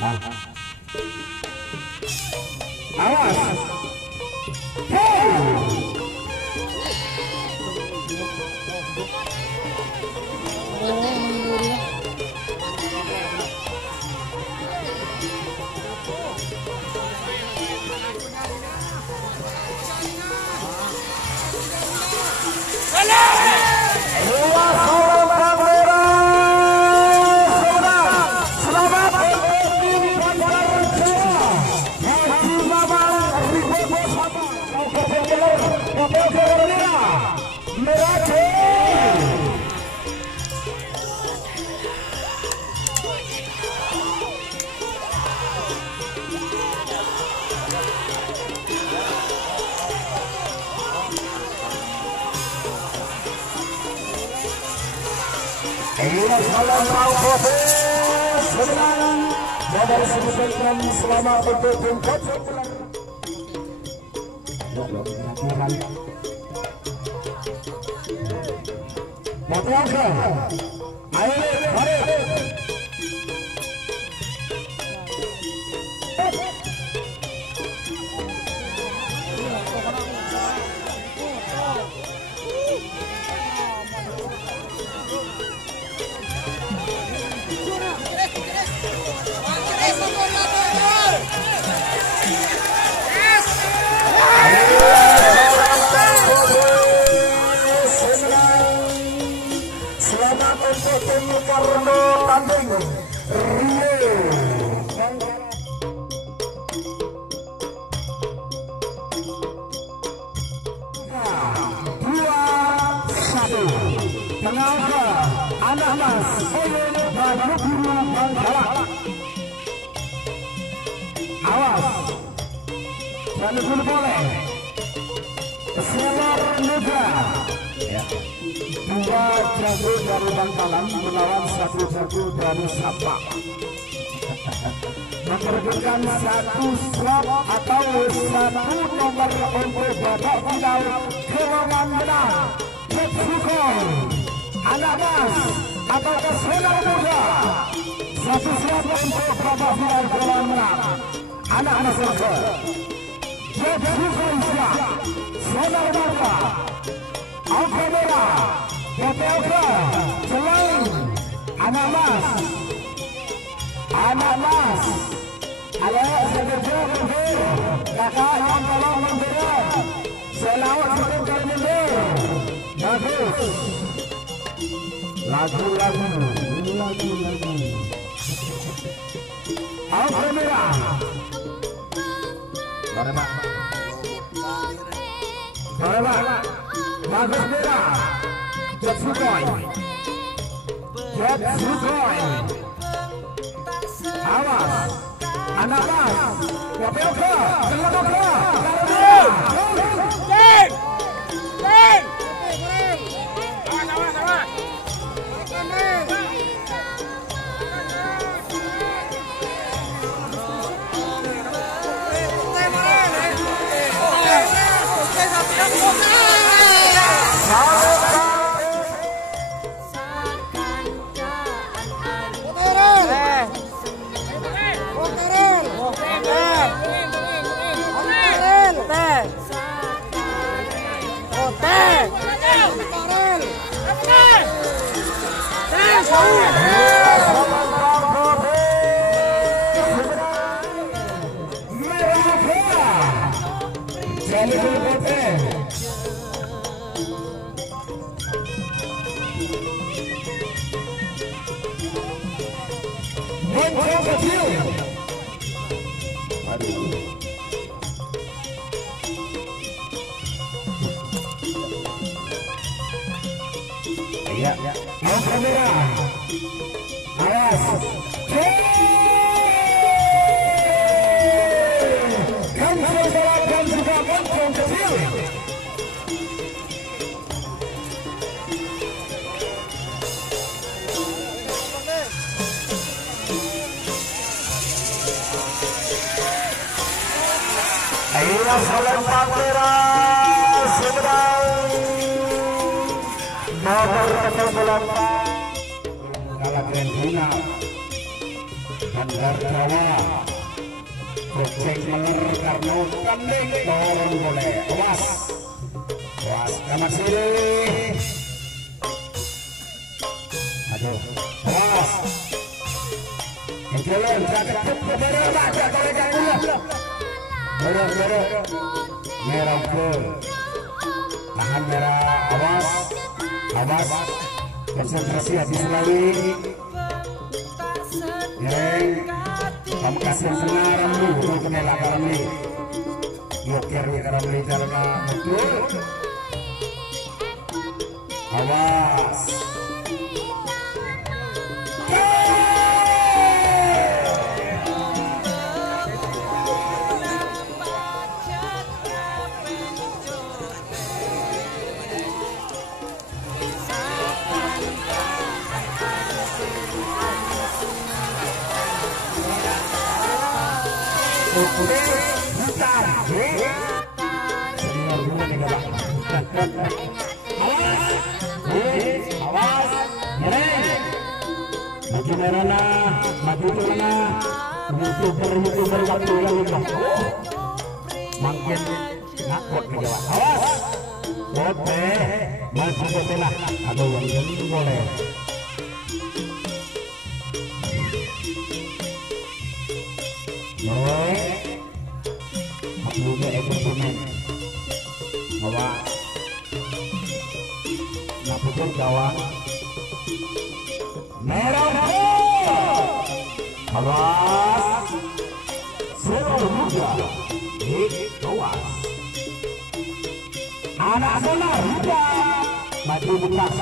Nah. Awas. Hey. Selamat untuk tim Coach. Selamat untuk tim Karno tanding Rio. 2-1 menangkan anak mas Oyun dan Guru Bangkala. Awas, jangan boleh. Selar muda. Dua jago dari Bangkalan melawan satu jago dari Sabah. Memperebutkan satu slot atau satu nomor untuk babak final golongan menang. Tetsuko, anak mas atau Selar muda. Satu slot untuk babak final golongan menang. Anak mas Tetsuko, Selar muda. Angka merah, PPLK, selain anak mas, ada sekerja mundur, kakak yang tolong mundur, selawat sebentar mundur, bagus, lagu, angka merah, Bapak. Bagus merah, Jetsukoi, awas, anak mas, Wapelka, Selempang merah sedang nomor 18 kalah grand final Bandar Jawa Goceng meler karena kambing turun boleh awas kamar sini aduh awas jalan jaga merah baca mereka dulu merah ke tahan merah awas konsentrasi hati selalu kamu kasih senaran dulu kenela kami yoker kami jalan betul awas maju merana maju turana youtuber waktu yang udah makin ngakut nih kawan awas bote maju bote lah aduh yang ini boleh Noi maklumnya ekonomi awas ngapukul kawan merah awas seluruh muda awas anak seluruh muda maju bekas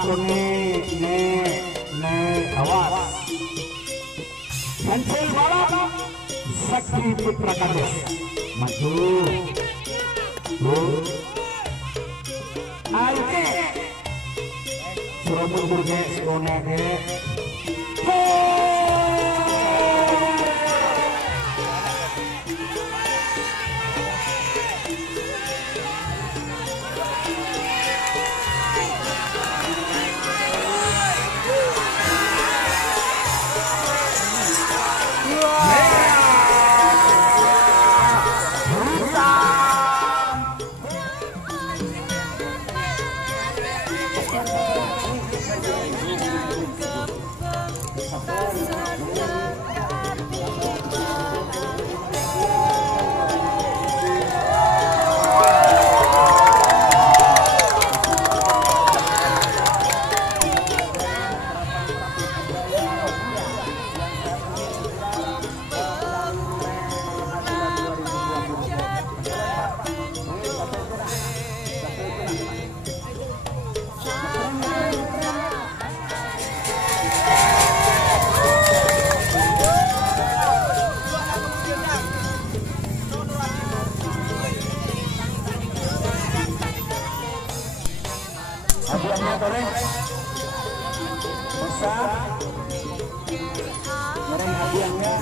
ne awas pencil balap Sakti Putra Kades maju ayo Surabaya burge sekoneke hadiahnya boleh besar goreng hadiahnya